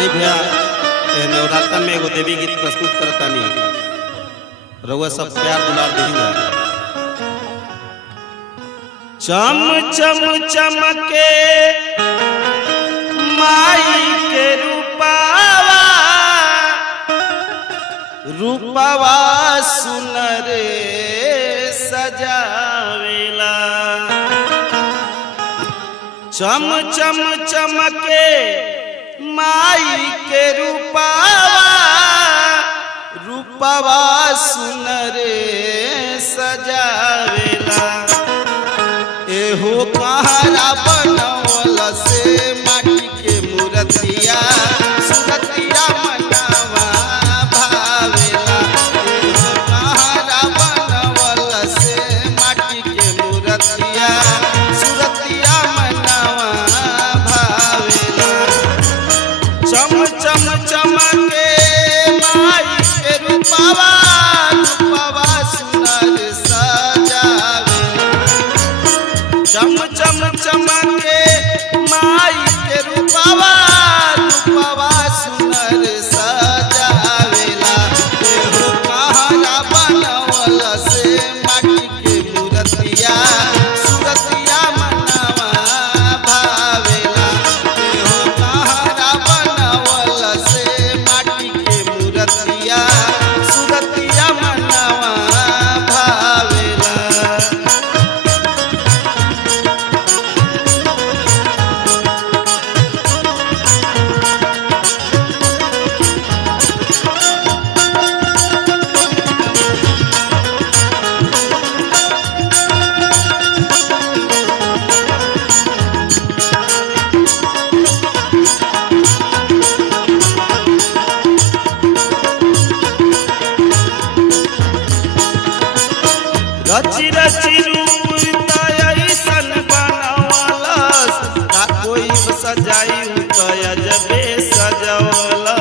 आई भैया नवरात्र में एगो देवी गीत प्रस्तुत करतानी रउआ सब प्यार दुलार देंगे। चम चम चमके माई के रूपावा रूपावा सुनरे सजावेला। चम चम चमके माई के रूपावा रूपावा सुनरे सजावेला। एहो कहारा बनवल से माटी के मूर्तिया सुरतिया मनावा भावेला। एहो कहारा बनवल से माटी के मूर्तिया सुरतिया मनावा भावेला। चम चम चमके माई के रूपावा रूपावा सुनर सजावेला। चम चम चमके माई के रूपावा रूपावा सुनर सजावेला। एहो कहारा बनवल से माटी के मूर्तिया सुरतिया मनावा भावेला। एहो कहारा बनवल से माटी के मूर्तिया सुरतिया मनावा भावेला। रची रची रूप ऐसन बनवलस का कोई सजाई अजबे सजवला।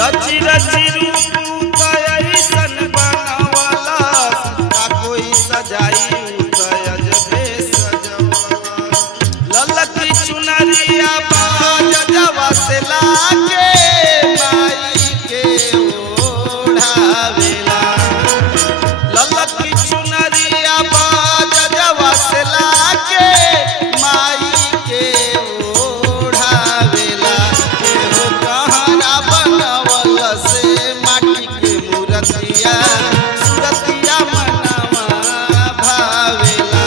रची रची रूप ऐसन बनवलस का कोई सजाई अजबे सजवला। ललकी चुनरिया बाजवा से लाके माई के ओढ़ावेला। ललकी चुनरिया बाजवा से लाके माई के ओढ़ावेला। एहो कहारा बनवल से माटी के मूर्तिया सुरतिया मनावा भावेला।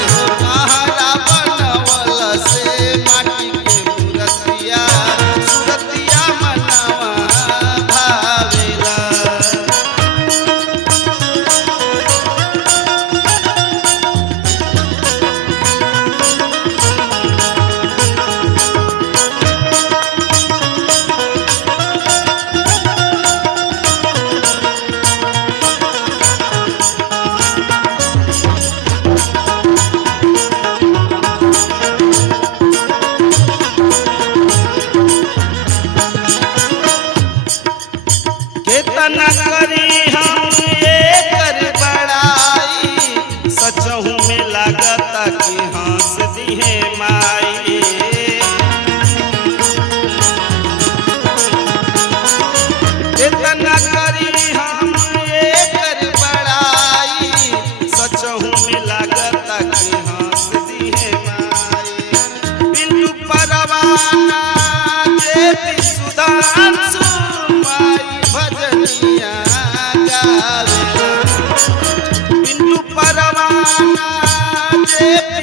एहो कहारा बनवल से माटी के मूर्तिया सुरतिया मनावा भावेला। केतना करी हम एकर बड़ाई सचहु में लागता कि हंस दिहे माई। केतना करी हम एकर बड़ाई सचहु में लागता कि हंस दिहे माई। बिनु परवाना जेती सुधांशु माई भजनिया गावेला। बिनु परवाना जेती